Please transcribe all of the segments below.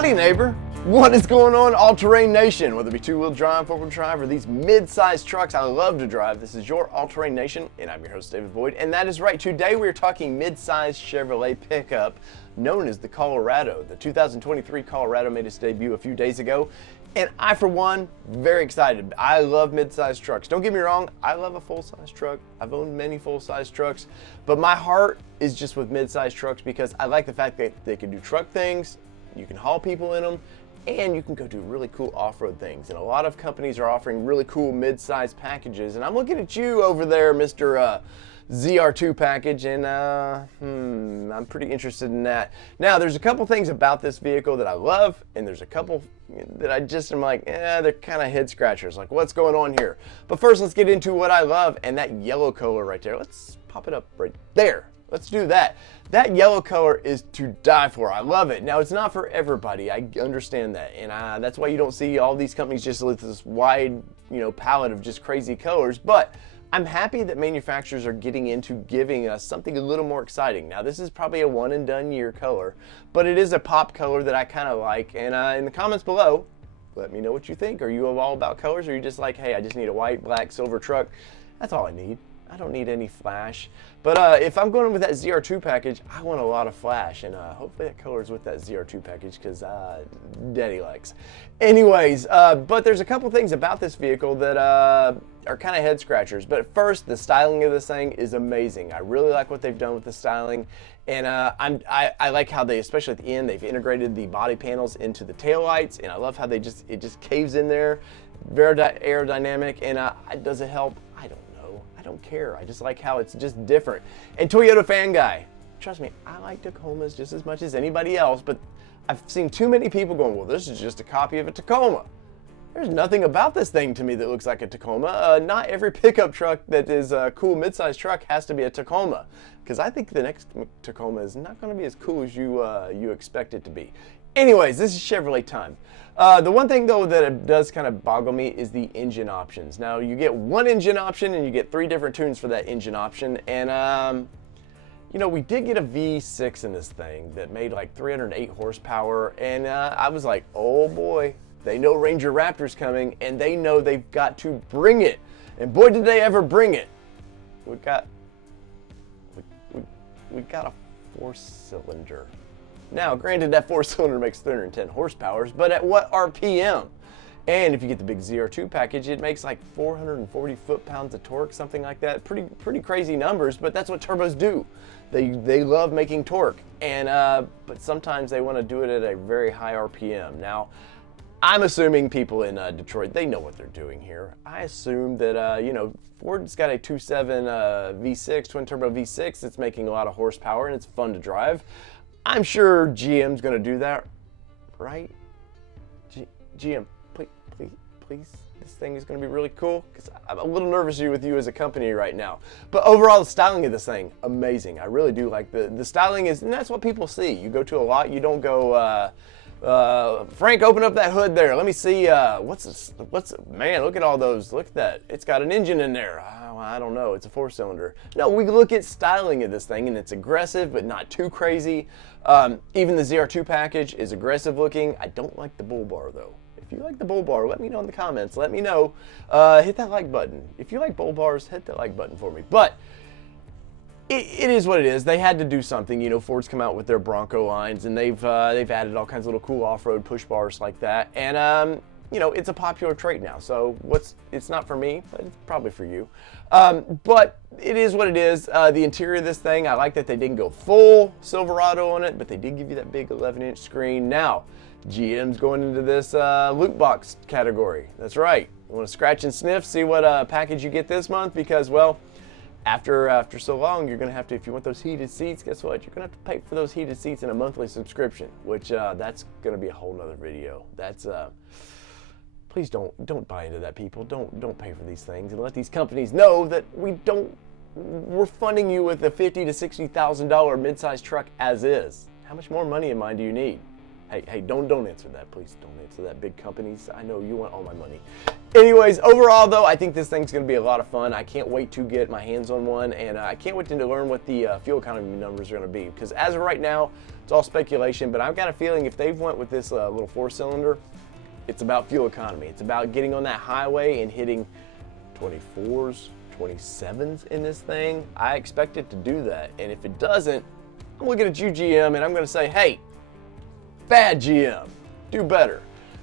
Howdy neighbor, what is going on All-Terrain Nation? Whether it be two-wheel drive, four-wheel drive, or these mid-sized trucks I love to drive, this is your All-Terrain Nation, and I'm your host David Boyd, and that is right, today we're talking mid-sized Chevrolet pickup known as the Colorado. The 2023 Colorado made its debut a few days ago, and I, for one, very excited. I love mid-sized trucks. Don't get me wrong, I love a full-size truck. I've owned many full-size trucks, but my heart is just with mid-sized trucks because I like the fact that they can do truck things, you can haul people in them, and you can go do really cool off-road things. And a lot of companies are offering really cool mid-sized packages, and I'm looking at you over there, Mr. ZR2 package, and I'm pretty interested in that. Now, there's a couple things about this vehicle that I love, and there's a couple that I just am like, they're kind of head scratchers, like what's going on here? But first, let's get into what I love, and that yellow color right there. Let's pop it up right there. Let's do that. That yellow color is to die for. I love it. Now, it's not for everybody. I understand that. And that's why you don't see all these companies just with this wide, palette of just crazy colors. But I'm happy that manufacturers are getting into giving us something a little more exciting. Now, this is probably a one and done year color, but it is a pop color that I kind of like. And in the comments below, let me know what you think. Are you all about colors, or are you just like, hey, I just need a white, black, silver truck? That's all I need. I don't need any flash. But if I'm going with that ZR2 package, I want a lot of flash, and hopefully that colors with that ZR2 package, because daddy likes. Anyways, but there's a couple things about this vehicle that are kind of head scratchers. But first, the styling of this thing is amazing. I really like what they've done with the styling, and I like how they, especially at the end, they've integrated the body panels into the taillights, and I love how it just caves in there, very aerodynamic, and does it help? I don't know. I don't care. I just like how it's just different. And Toyota fan guy, trust me, I like Tacomas just as much as anybody else, but I've seen too many people going, well, this is just a copy of a Tacoma. There's nothing about this thing to me that looks like a Tacoma. Not every pickup truck that is a cool mid-size truck has to be a Tacoma, because I think the next Tacoma is not going to be as cool as you expect it to be. Anyways, this is Chevrolet time. The one thing though that it does kind of boggle me is the engine options. Now, you get one engine option and you get 3 different tunes for that engine option, and we did get a V6 in this thing that made like 308 horsepower, and I was like, oh boy, they know Ranger Raptor's coming, and they know they've got to bring it, and boy did they ever bring it. We got a 4-cylinder. Now, granted, that 4-cylinder makes 310 horsepower, but at what RPM? And if you get the big ZR2 package, it makes like 440 foot-pounds of torque, something like that. Pretty crazy numbers, but that's what turbos do. They love making torque, and but sometimes they want to do it at a very high RPM. Now, I'm assuming people in Detroit, they know what they're doing here. I assume that Ford's got a 2.7 V6, twin-turbo V6 that's making a lot of horsepower, and it's fun to drive. I'm sure GM's going to do that, right? GM, please, this thing is going to be really cool, because I'm a little nervous with you as a company right now. But overall, the styling of this thing, amazing. I really do like the styling is, and that's what people see. You go to a lot, you don't go, Frank, open up that hood there. Let me see, man, look at all those. Look at that. It's got an engine in there. I don't know. It's a 4-cylinder. No, we look at styling of this thing, and it's aggressive, but not too crazy. Even the ZR2 package is aggressive looking. I don't like the bull bar, though. If you like the bull bar, let me know in the comments. Let me know. Hit that like button. If you like bull bars, hit that like button for me. But it is what it is. They had to do something. Ford's come out with their Bronco lines, and they've added all kinds of little cool off-road push bars like that. And it's a popular trait now. So it's not for me, but it's probably for you. But it is what it is. The interior of this thing, I like that they didn't go full Silverado on it, but they did give you that big 11-inch screen. Now, GM's going into this loot box category. That's right. You want to scratch and sniff, see what package you get this month, because, well, after so long, you're going to have to, if you want those heated seats, guess what? You're going to have to pay for those heated seats in a monthly subscription, which that's going to be a whole nother video. That's please don't buy into that, people. Don't pay for these things, and let these companies know that we're funding you with a $50,000 to $60,000 mid-sized truck as is. How much more money in mind do you need? Hey, don't answer that, please. Don't answer that. Big companies, I know you want all my money. Anyways, overall though, I think this thing's going to be a lot of fun. I can't wait to get my hands on one, and I can't wait to learn what the fuel economy numbers are going to be. Because as of right now, it's all speculation, but I've got a feeling if they've went with this little 4-cylinder, it's about fuel economy. It's about getting on that highway and hitting 24s, 27s in this thing. I expect it to do that, and if it doesn't, I'm looking at you, GM, and I'm going to say, hey, bad GM, do better.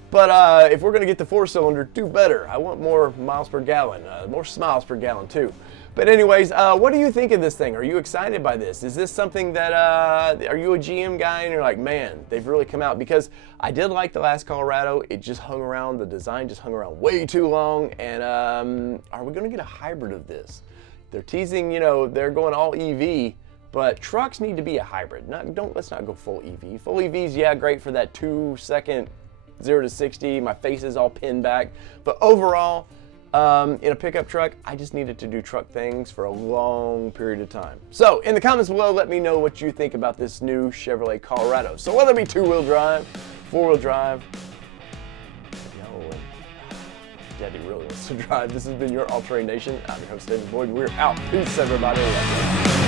But if we're going to get the 4-cylinder, do better. I want more miles per gallon, more smiles per gallon too. But anyways, what do you think of this thing? Are you excited by this? Is this something that, are you a GM guy and you're like, man, they've really come out? Because I did like the last Colorado. It just hung around, the design just hung around way too long. And are we going to get a hybrid of this? They're teasing, you know, they're going all EV. But trucks need to be a hybrid. Let's not go full EV. Full EVs, yeah, great for that 2-second 0 to 60. My face is all pinned back. But overall, in a pickup truck, I just needed to do truck things for a long period of time. So in the comments below, let me know what you think about this new Chevrolet Colorado. So whether it be 2-wheel drive, 4-wheel drive, Daddy really wants to drive. This has been your All Terrain Nation. I'm your host, David Boyd. We're out. Peace, everybody.